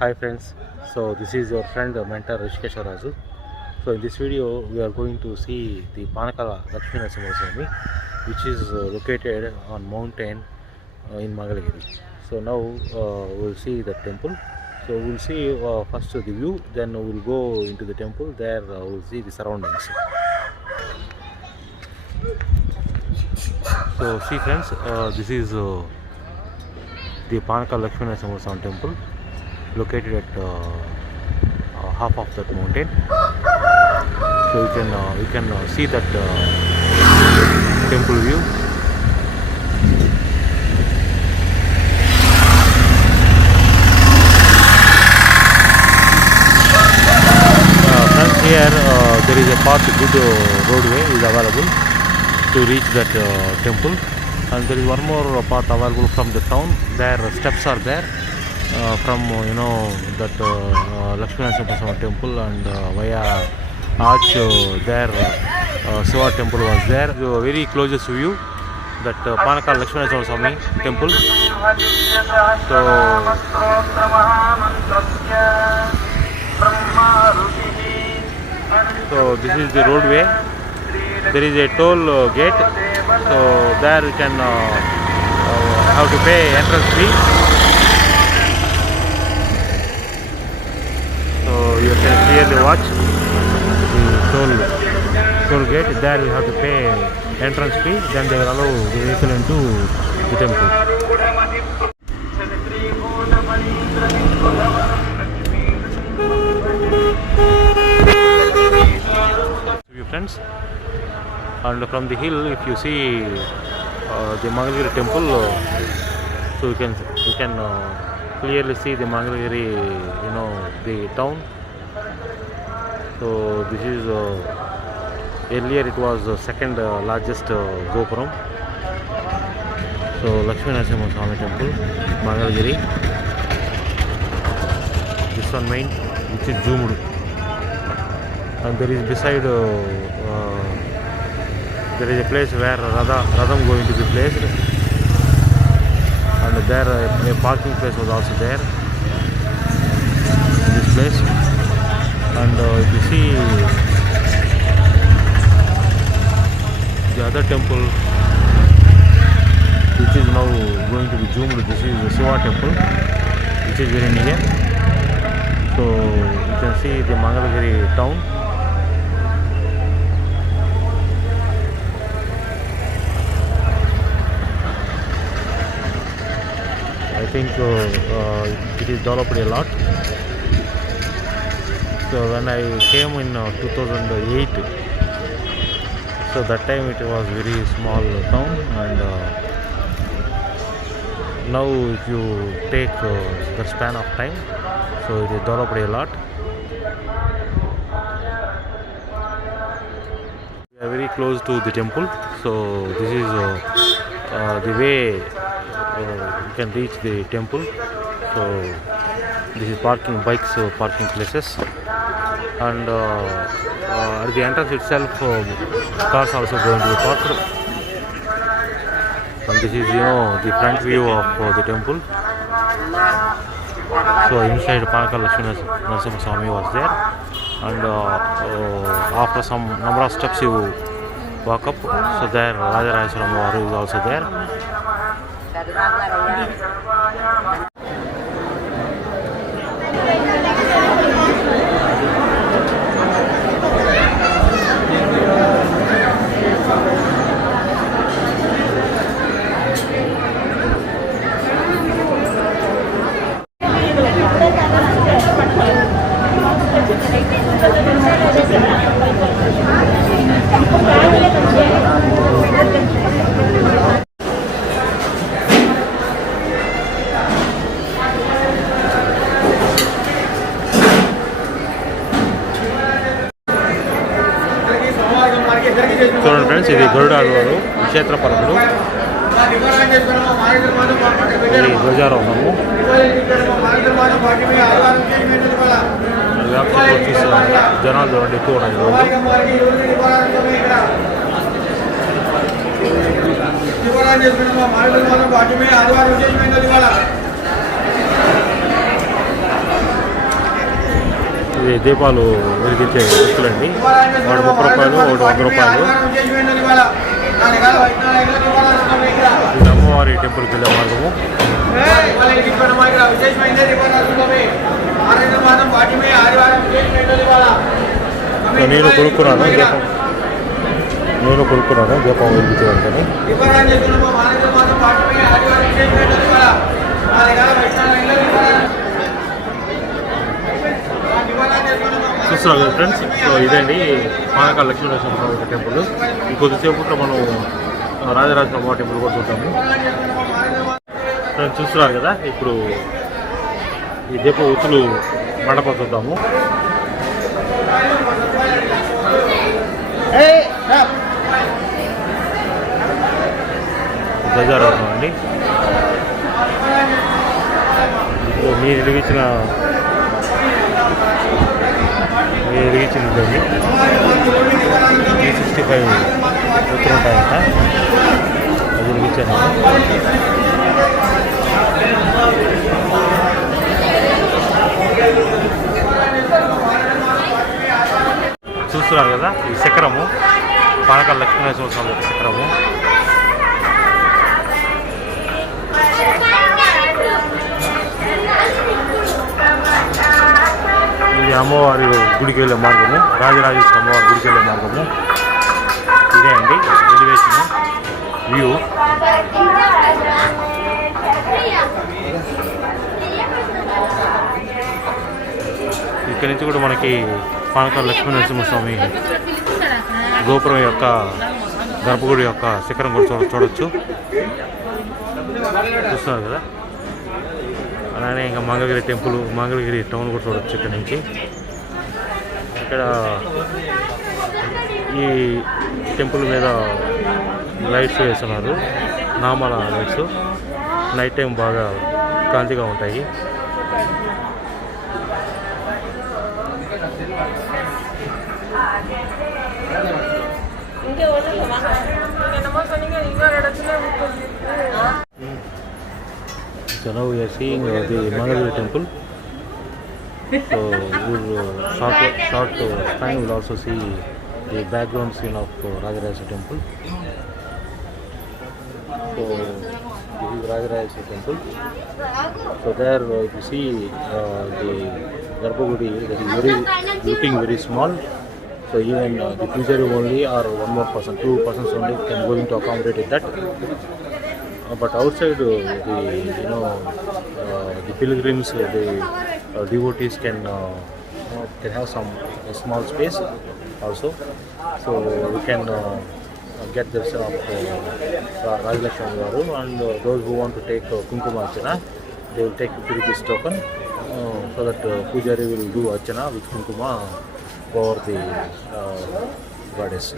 Hi friends, so this is your friend mentor Rishikesh Raju. So in this video we are going to see the Panakala Lakshmi Narasimha, which is located on mountain in Mangalagiri. So now we'll see the temple. So we'll see first the view, then we'll go into the temple. There we'll see the surroundings. So see friends, this is the Panakala Lakshmi Narasimha temple, located at half of that mountain. So you can see that temple view. Friends, here there is a path, good roadway is available to reach that temple, and there is one more path available from the town. There steps are there from that Lakshmi Narasimha temple, and via arch there Shiva temple was there. The very closest view, that Panakala Lakshmi Narasimha temple. So this is the roadway. There is a toll gate, so there you can have to pay entrance fee. So you can clearly watch the toll gate. There you have to pay entrance fee, then they will allow the vehicle into the temple. Friends, and from the hill, if you see the Mangalagiri temple, so you can clearly see the Mangalagiri, the town. So this is earlier it was the second largest Gopuram. So Lakshmi Narasimha Swami temple, Mangalagiri. This one main, which is zoomed, and there is beside there is a place where Radham going to be placed, and there a parking place was also there in this place. And if you see the other temple, which is now going to be zoomed, this is the Shiva temple, which is very near. So you can see the Mangalagiri town. I think it is developed a lot. So when I came in 2008, so that time it was very small town, and now if you take the span of time, so it is developed a lot. We are very close to the temple, so this is the way you can reach the temple. So this is parking bikes, parking places, and at the entrance itself, cars also going to be parked. And this is the front view of the temple. So inside Panakala Lakshmi Narasimha Swami was there, and after some number of steps you walk up, so there Rajarajeshwaram Varu is also there. చూడండి friends, ఇది గరుడాళ్వారు క్షేత్ర పరములు, ఇది ధ్వజారోహణము. జనాలు చూడండి ఎక్కువ ఉన్నాయి ఈరోజు. ఇది దీపాలు వెలిగించే వ్యక్తులండి. వాడు 30 రూపాయలు, ఒకటి 100 రూపాయలు. ఇది అమ్మవారి టెంపుల్కి వెళ్ళే మార్గము. నేను కొనుక్కున్నాను దీపం వెలిగించేదానికని. చూస్తున్నారు కదా ఫ్రెండ్స్. సో ఇదండి పానకాల లక్ష్మీనరసింహస్వామి టెంపుల్. కొద్దిసేపు మనం రాజరాజ అమ్మవారి టెంపుల్ కూడా చూద్దాము. ఫ్రెండ్స్ చూస్తున్నారు కదా, ఇప్పుడు ఈ దీప ఒత్తులు మండపం చూద్దాము. ధ్వజారోహణం అండి. ఇప్పుడు మీరు వెలిగించిన ఇదండి. 365 ఒత్తులు ఉంటాయంట. అది వెలిగించాను. చూస్తున్నారు కదా, ఈ చక్రము పానకాల లక్ష్మీనరసింహస్వామి యొక్క చక్రము. ఇది అమ్మవారి గుడికి వెళ్ళే మార్గము, రాజరాజేశ్వరి అమ్మవారి గుడికి వెళ్ళే మార్గము. ఇదే అండి ఎలివేషన్ వ్యూ. ఇక్కడి నుంచి కూడా మనకి పానకాల లక్ష్మీనరసింహస్వామి గోపురం యొక్క గర్భగుడి యొక్క శిఖరం కూడా చూడొచ్చు. చూస్తున్నారు కదా. అలానే ఇంకా మంగళగిరి టెంపుల్, మంగళగిరి టౌన్ కూడా చూడొచ్చు ఇక్కడ నుంచి. ఇక్కడ ఈ టెంపుల్ మీద లైట్స్ వేస్తున్నారు, నామాల లైట్స్. నైట్ టైం బాగా కాంతిగా ఉంటాయి. So now we are seeing the Mangalore temple. So short time we'll also see the background scene of Rajaraja temple. So this is Rajaraja temple. So there if you see the Garbhagudi, that is looking very small. So even the pujaari only or one more person, 2 persons only can go into accommodate that. But outside the pilgrims, the devotees can have some small space also. So we can get the dर्शन of Rajalakshmi Garu, and those who want to take Kunkuma Archana, they will take this token so that Pujari will do Archana with Kunkuma for the goddess.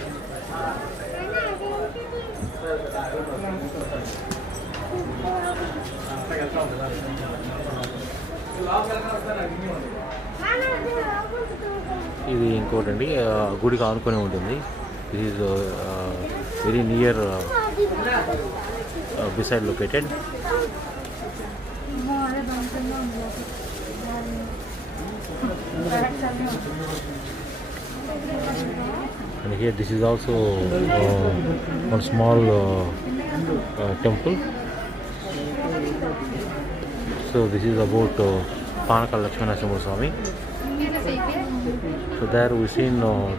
ఇది ఇంకోటండి, గుడికి ఆనుకొని ఉంటుంది. ఇది is very near beside located. And here this is also one small temple. So this is about Panakal Lakshmanaswami. So there we seen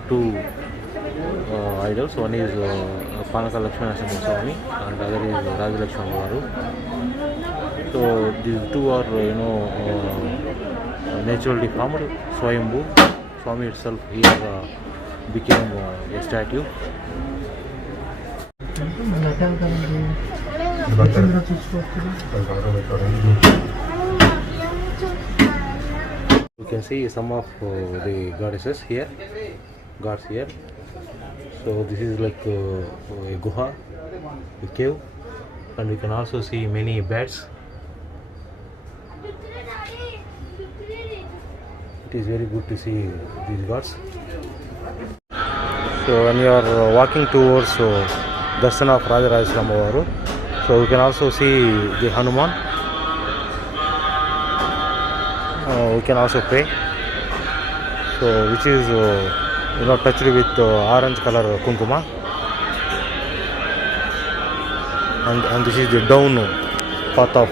2 idols. One is Panakal Lakshmanaswami and other is Rajalakshmi Garu. So these 2 are naturally formed. Swayambhu Swami itself here became a statue. You can see some of the goddesses here, gods here. So this is like a guha, a cave, and we can also see many beds. It is very good to see these gods. So when you are walking towards darshan of Rajaraja Garu, so we can also see the Hanuman. We can also pray. so which is touched with orange color kunkuma, and this is the down path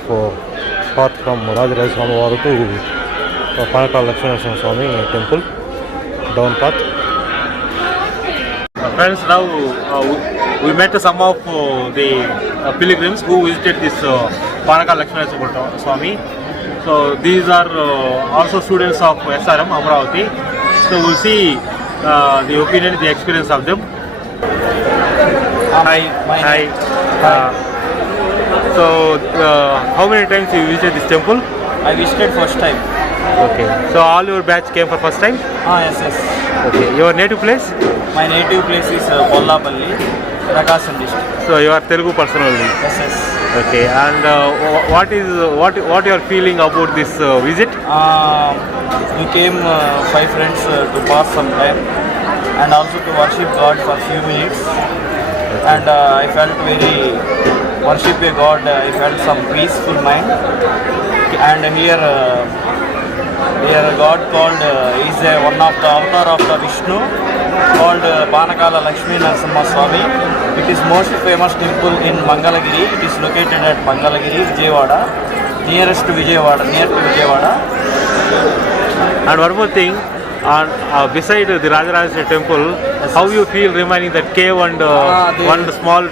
from Rajaraj Swami to Panakala Lakshmana Swami temple, down path. Friends, now we met some of the pilgrims who visited this Panakala Lakshmana Swami. So these are also students of SRM Amravati. So we'll see the opinion, the experience of them. Hi. So how many times you visited this temple? I visited first time. Okay. So all your batch came for first time? Yes. Okay. Your native place? My native place is Bollapalli, Prakasam district. So you are Telugu person only? Yes. Okay. And what you are feeling about this visit? We came 5 friends to pass some time and also to worship God for few minutes. And I felt very worship a God. I felt some peaceful mind. And here God called is one of the avatar of the Vishnu called Panakala Lakshmi Narasimha Swami. It is most famous temple in Mangalagiri. It is located at Mangalagiri, Vijayawada, near to Vijayawada. And one more thing, beside the Rajaraj temple, how you feel remaining that cave and one small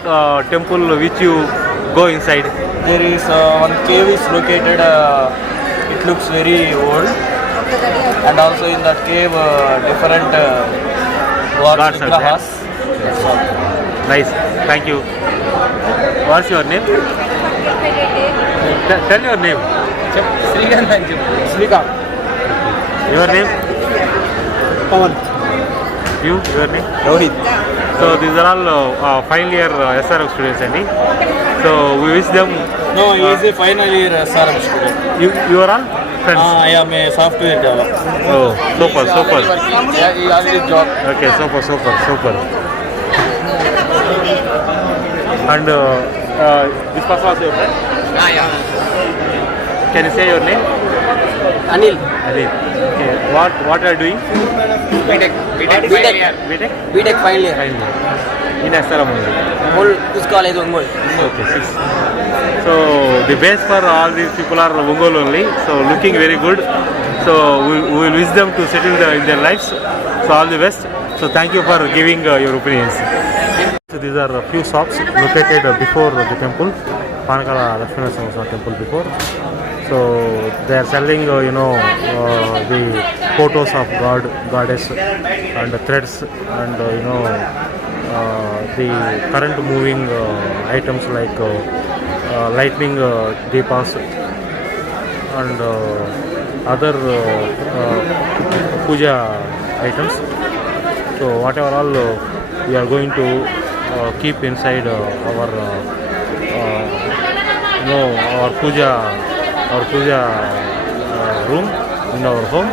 temple which you go inside? There is one cave is located. It looks very old, and also in that cave different gods vigrahas. Nice, thank you. What's your name? Tell your name. Srikanth. Your name? Pawan. Your name? Rohit. So these are all final year SRM students, Andy. So we wish them. No, he is a final year SRM student. You are all friends? I am a software developer. Oh, super. Yeah, he already job. Okay, super. And this person also your friend? Yeah. Can you say your name? Anil. Okay. What are you doing? BTech final year. In SRM only. This college Ongol. Okay, 6. So the base for all these people are Ongol only. So looking very good. So we will wish them to settle in their lives. So all the best. So thank you for giving your opinions. So these are a few shops located before the temple, Panakala Lakshmana Swami temple before. So they are selling, the photos of God, goddess, and the threads, and the current moving items like lightning deepas and other puja items. So whatever all we are going to keep inside our puja room in our home.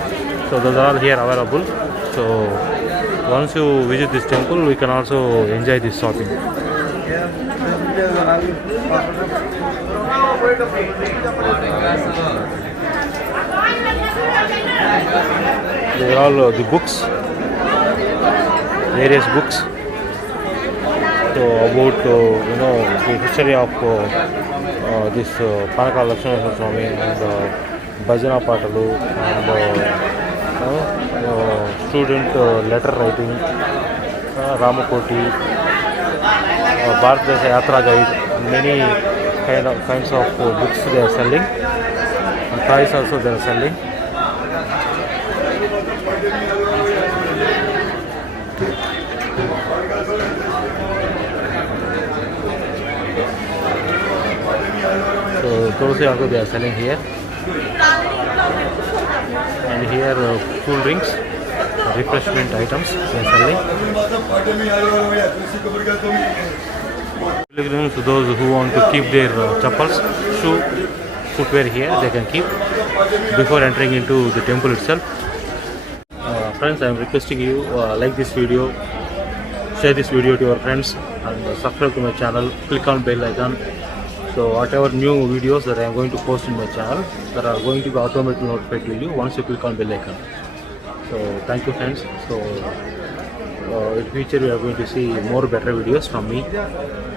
So those are all here available. So once you visit this temple, we can also enjoy this shopping. They are all the books, various books. So about the history of this Panakala Lakshmana Swami and Bhajana Patalu and student letter writing, Ramakoti, Bharat Desha Yatra Guide, many kinds of books they are selling, and toys also they are selling. So those also they are selling here, and here cool drinks, refreshment items they are selling. Pilgrims, those who want to keep their chappals, shoe, footwear here, they can keep before entering into the temple itself. Friends, I am requesting you like this video, share this video to your friends, and subscribe to my channel. Click on bell icon. So whatever new videos that I am going to post in my channel, that are going to be automatically notified to you once you click on bell icon. So thank you friends. So in future we are going to see more better videos from me.